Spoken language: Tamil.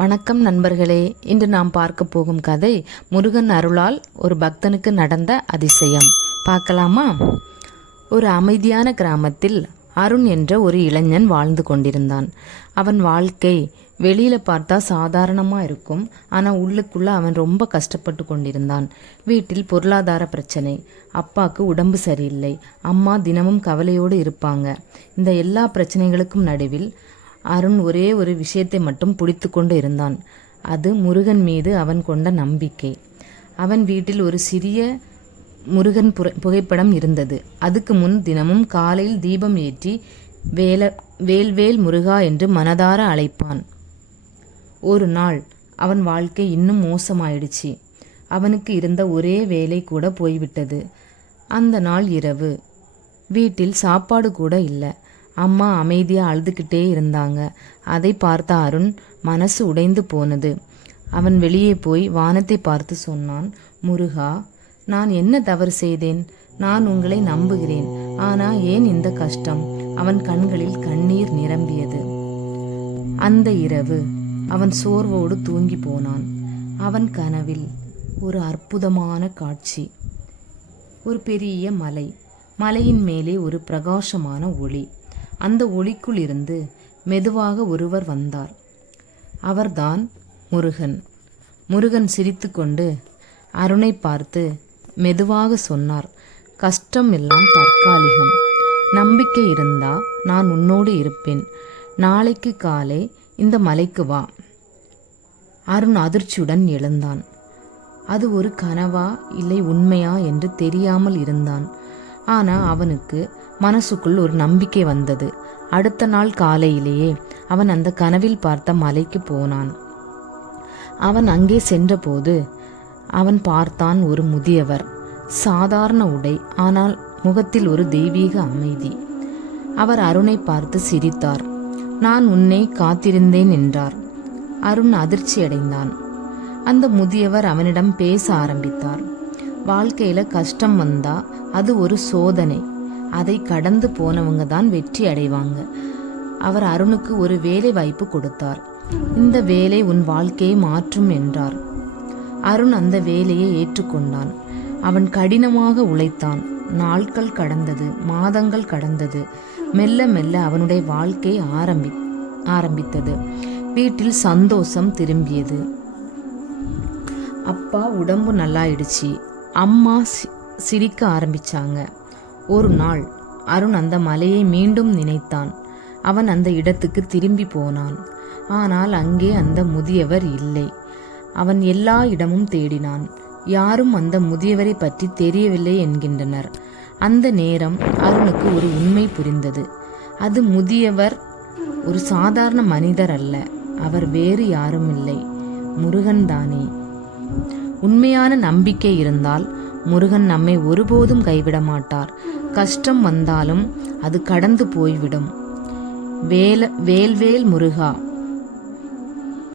வணக்கம் நண்பர்களே. இன்று நாம் பார்க்க போகும் கதை முருகன் அருளால் ஒரு பக்தனுக்கு நடந்த அதிசயம். பார்க்கலாமா? ஒரு அமைதியான கிராமத்தில் அருண் என்ற ஒரு இளைஞன் வாழ்ந்து கொண்டிருந்தான். அவன் வாழ்க்கை வெளியில பார்த்தா சாதாரணமா இருக்கும். ஆனா உள்ளுக்குள்ள அவன் ரொம்ப கஷ்டப்பட்டு கொண்டிருந்தான். வீட்டில் பொருளாதார பிரச்சனை, அப்பாக்கு உடம்பு சரியில்லை, அம்மா தினமும் கவலையோடு இருப்பாங்க. இந்த எல்லா பிரச்சனைகளுக்கும் நடுவில் அருண் ஒரே ஒரு விஷயத்தை மட்டும் பிடித்து கொண்டு இருந்தான். அது முருகன் மீது அவன் கொண்ட நம்பிக்கை. அவன் வீட்டில் ஒரு சிறிய முருகன் புகைப்படம் இருந்தது. அதுக்கு முன் தினமும் காலையில் தீபம் ஏற்றி வேல்வேல் முருகா என்று மனதார அழைப்பான். ஒரு நாள் அவன் வாழ்க்கை இன்னும் மோசமாயிடுச்சு. அவனுக்கு இருந்த ஒரே வேலை கூட போய்விட்டது. அந்த நாள் இரவு வீட்டில் சாப்பாடு கூட இல்லை. அம்மா அமைதியாக அழுதுகிட்டே இருந்தாங்க. அதை பார்த்த அருண் மனசு உடைந்து போனது. அவன் வெளியே போய் வானத்தை பார்த்து சொன்னான், முருகா, நான் என்ன தவறு செய்தேன்? நான் உங்களை நம்புகிறேன். ஆனா ஏன் இந்த கஷ்டம்? அவன் கண்களில் கண்ணீர் நிரம்பியது. அந்த இரவு அவன் சோர்வோடு தூங்கி போனான். அவன் கனவில் ஒரு அற்புதமான காட்சி. ஒரு பெரிய மலை, மலையின் மேலே ஒரு பிரகாசமான ஒளி. அந்த ஒளிக்குள் இருந்து மெதுவாக ஒருவர் வந்தார். அவர்தான் முருகன். முருகன் சிரித்துக்கொண்டு அருணை பார்த்து மெதுவாக சொன்னார், கஷ்டம் எல்லாம் தற்காலிகம். நம்பிக்கை இருந்தா நான் உன்னோடு இருப்பேன். நாளைக்கு காலை இந்த மலைக்கு வா. அருண் அதிர்ச்சியுடன் எழுந்தான். அது ஒரு கனவா இல்லை உண்மையா என்று தெரியாமல் இருந்தான். ஆனா அவனுக்கு மனசுக்குள் ஒரு நம்பிக்கை வந்தது. அடுத்த நாள் காலையிலேயே அவன் அந்த கனவில் பார்த்த மலைக்கு போனான். அவன் அங்கே சென்றபோது அவன் பார்த்தான் ஒரு முதியவர். சாதாரண உடை, ஆனால் முகத்தில் ஒரு தெய்வீக அமைதி. அவர் அருணை பார்த்து சிரித்தார். நான் உன்னை காத்திருந்தேன் என்றார். அருண் அதிர்ச்சி அடைந்தான். அந்த முதியவர் அவனிடம் பேச ஆரம்பித்தார். வாழ்க்கையில கஷ்டம் வந்தா அது ஒரு சோதனை. அதை கடந்து போனவங்க தான் வெற்றி அடைவாங்க. அவர் அருணுக்கு ஒரு வேலை வாய்ப்பு கொடுத்தார். இந்த வேலை உன் வாழ்க்கையை மாற்றும் என்றார். அருண் அந்த வேலையை ஏற்றுக்கொண்டான். அவன் கடினமாக உழைத்தான். நாட்கள் கடந்தது, மாதங்கள் கடந்தது. மெல்ல மெல்ல அவனுடைய வாழ்க்கை ஆரம்பித்தது. வீட்டில் சந்தோஷம் திரும்பியது. அப்பா உடம்பு நல்லாயிடுச்சு. அம்மா சிரிக்க ஆரம்பிச்சாங்க. ஒரு நாள் அருண் அந்த மலையை மீண்டும் நினைத்தான். அவன் அந்த இடத்துக்கு திரும்பி போனான். ஆனால் அங்கே அந்த முதியவர் இல்லை. அவன் எல்லா இடமும் தேடினான். யாரும் அந்த முதியவரை பற்றி தெரியவில்லை என்கின்றனர். அந்த நேரம் அருணுக்கு ஒரு உண்மை புரிந்தது. அது முதியவர் ஒரு சாதாரண மனிதர் அல்ல. அவர் வேறு யாரும் இல்லை, முருகன் தானே. உண்மையான நம்பிக்கை இருந்தால் முருகன் நம்மை ஒருபோதும் கைவிட மாட்டார். கஷ்டம் வந்தாலும் அது கடந்து போய்விடும். வேல்வேல் முருகா.